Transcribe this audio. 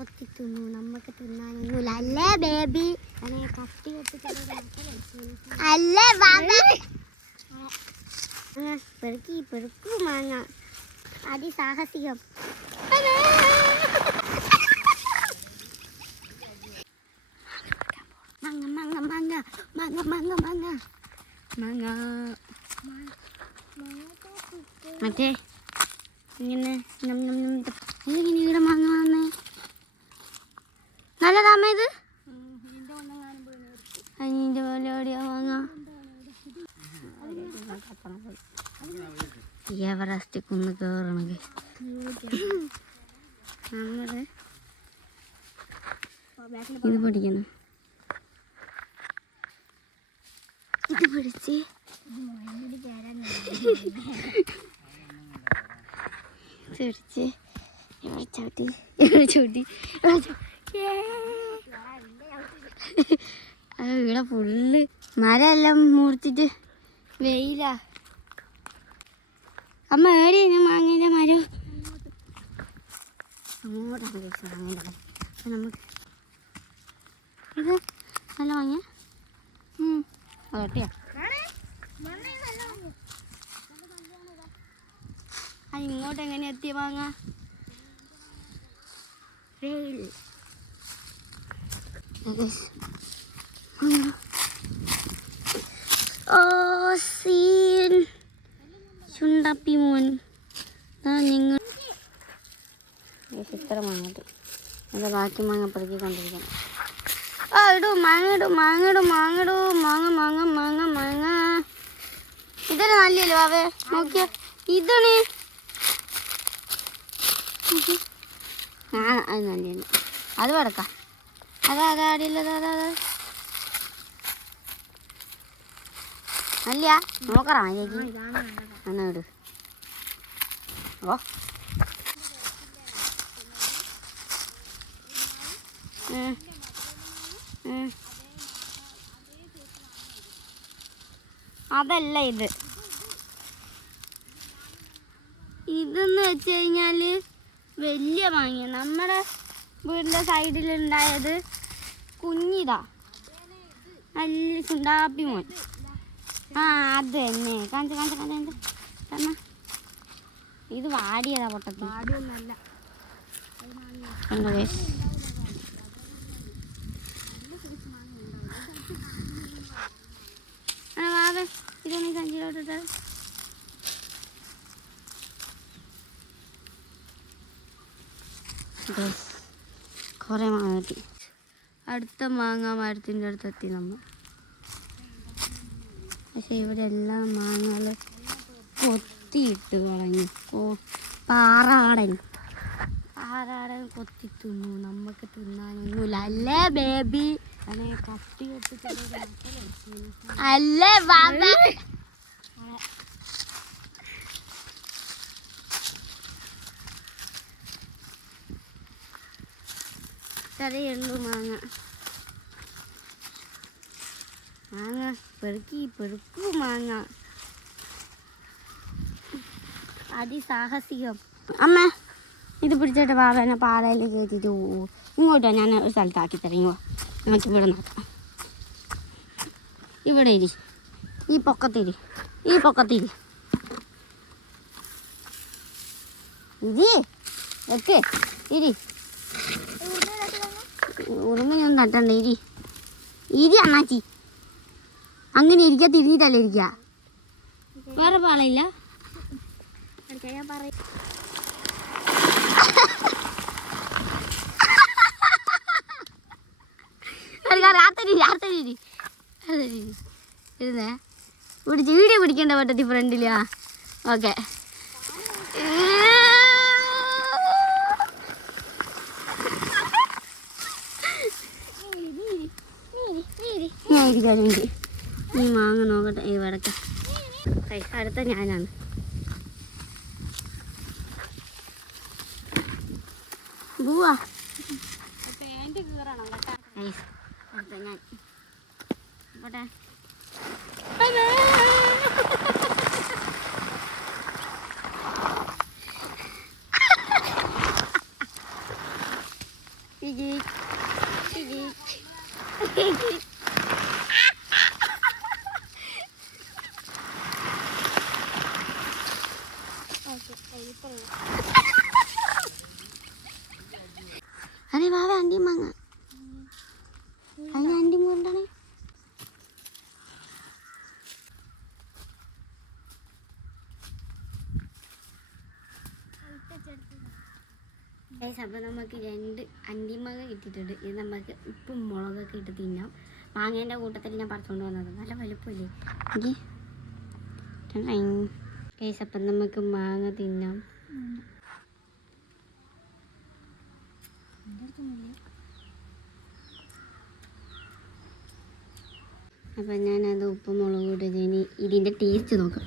കൊത്തി തിന്നു. നമുക്ക് തിന്നാനൊന്നുമില്ല അല്ലേ ബേബി? കത്തി അല്ലേ പെറുക്കി പെറുക്കു മാങ്ങ അതിസാഹസികം. മാങ്ങ മാങ്ങ മാങ്ങ മാങ്ങ മാങ്ങ മാങ്ങ മാങ്ങ മറ്റേ ഇങ്ങനെ ഇവിടെ മാങ്ങ വന്നേ നല്ലതാമ ഇത്. അതിൻ്റെ പരിപാടിയാ മാങ്ങ. എവറസ്റ്റ് കുന്ന് കയറണമെങ്കിൽ നമ്മള് ഇത് പഠിക്കണം. ഇത് പിടിച്ച് പിടിച്ച് ഇവിടെ ചവിട്ടി ഇവിടെ ചവിട്ടി ഇവിടെ ഫുള്ള് മരമെല്ലാം മുറിച്ചിട്ട് വെയിലാ. അമ്മ ഏടി മാങ്ങേൻ്റെ മരം അങ്ങോട്ടാണ് മാങ്ങേൻ്റെ മരം. നമുക്ക് ഇത് നല്ല മാങ്ങ കേട്ടിയാ അത് ഇങ്ങോട്ട് എങ്ങനെ എത്തിയ മാങ്ങ? വെയിൽ ചുണ്ടപ്പി മോൻ നിങ്ങൾ ഇത്ര മാങ്ങട്ട് അത് ബാക്കി മാങ്ങ പെറുക്കിക്കൊണ്ടിരിക്കണം. ഇടൂ മാങ്ങ ഇടൂ മാങ്ങ ഇടൂ മാങ്ങ ഇടൂ മാങ്ങ മാങ്ങ മാങ്ങ മാങ്ങ. ഇതന്നെ നല്ലല്ലോ അവേ നോക്കിയ ഇതാണ്. അത് നല്ലതാണ്. അത് കിടക്കാം. അതാ അതാ അടിയില്ലതാ അതാ അതാ നല്ല നോക്കറാ ചേച്ചി എന്നാ ഇട്. ഓ അതല്ല ഇത്. ഇതെന്ന് വെച്ച് കഴിഞ്ഞാൽ വലിയ മാങ്ങ. നമ്മുടെ വീടിൻ്റെ സൈഡിലുണ്ടായത് കുഞ്ഞിതാ നല്ല ചുണ്ടാപ്പി മോൻ. അത് തന്നെ കാണിച്ച കാണിച്ച കാണിച്ച തന്നെ. ഇത് വാടിയതാ പൊട്ടത്തിൽ. വാടിയൊന്നല്ല വാവേ ഇതൊന്ന് സഞ്ചിയിലോട്ടിട്ട്. കുറേ മാങ്ങ കിട്ടി. അടുത്ത മാങ്ങ മരത്തിൻ്റെ അടുത്തെത്തി നമ്മൾ. പക്ഷെ ഇവിടെ എല്ലാം മാങ്ങകൾ കൊത്തിയിട്ട് കളഞ്ഞു. പാറാടൻ പാറാടൻ കൊത്തി തിന്നു. നമുക്ക് തിന്നാനൊന്നുമില്ല അല്ലേ ബേബി? കത്തി അല്ലേ ബാബ? ഇത്രയുള്ളൂ മാങ്ങ. മാങ്ങ പെറുക്കി പെറുക്കു മാങ്ങ അതിസാഹസികം. അമ്മ ഇത് പിടിച്ചിട്ട് ബാബേനെ പാറയിൽ കയറ്റിട്ട് ഇങ്ങോട്ടോ ഞാൻ ഒരു സ്ഥലത്താക്കി തരങ്ങോ. നമുക്ക് ഇവിടെ നോക്കാം. ഇവിടെ ഇരി, ഈ പൊക്കത്തിരി, ഈ പൊക്കത്തിരി ഇരി ഒക്കെ ഇരി. ഉറുമയൊന്നും തട്ടണ്ട. ഇരി ഇരി അണ്ണാച്ചി. അങ്ങനെ ഇരിക്കുക, തിരിഞ്ഞിട്ടല്ലേ ഇരിക്കുക. വേറെ പാളയില്ല. ഇരുന്നേ പിടിച്ച് വീഡിയോ പിടിക്കേണ്ട പറ്റത്തി ഫ്രണ്ടിലാ. ഓക്കെ ഞാൻ ഇരിക്കാനുണ്ട്. നീ മാങ്ങ നോക്കട്ടെ. ഈ വടക്ക അടുത്ത ഞാനാണ്. പോവാ അടുത്ത ഞാൻ പോട്ടെ. അതെ വാവ അണ്ടി മാങ്ങ അതിന് അണ്ടി മൂണ്ടാണ് അപ്പോൾ നമുക്ക് 2 അണ്ടിമാങ്ങ കിട്ടിയിട്ടുണ്ട്. ഇത് നമുക്ക് ഉപ്പും മുളകൊക്കെ ഇട്ട് തിന്നാം. മാങ്ങേൻ്റെ കൂട്ടത്തിൽ ഞാൻ പറിച്ചുകൊണ്ട് വന്നത് നല്ല വലുപ്പമില്ലേ ഗൈസ്. അപ്പം നമുക്ക് മാങ്ങ തിന്നാം. അപ്പം ഞാനത് ഉപ്പും മുളകും ഇട്ട് ഇതിൻ്റെ ടേസ്റ്റ് നോക്കാം.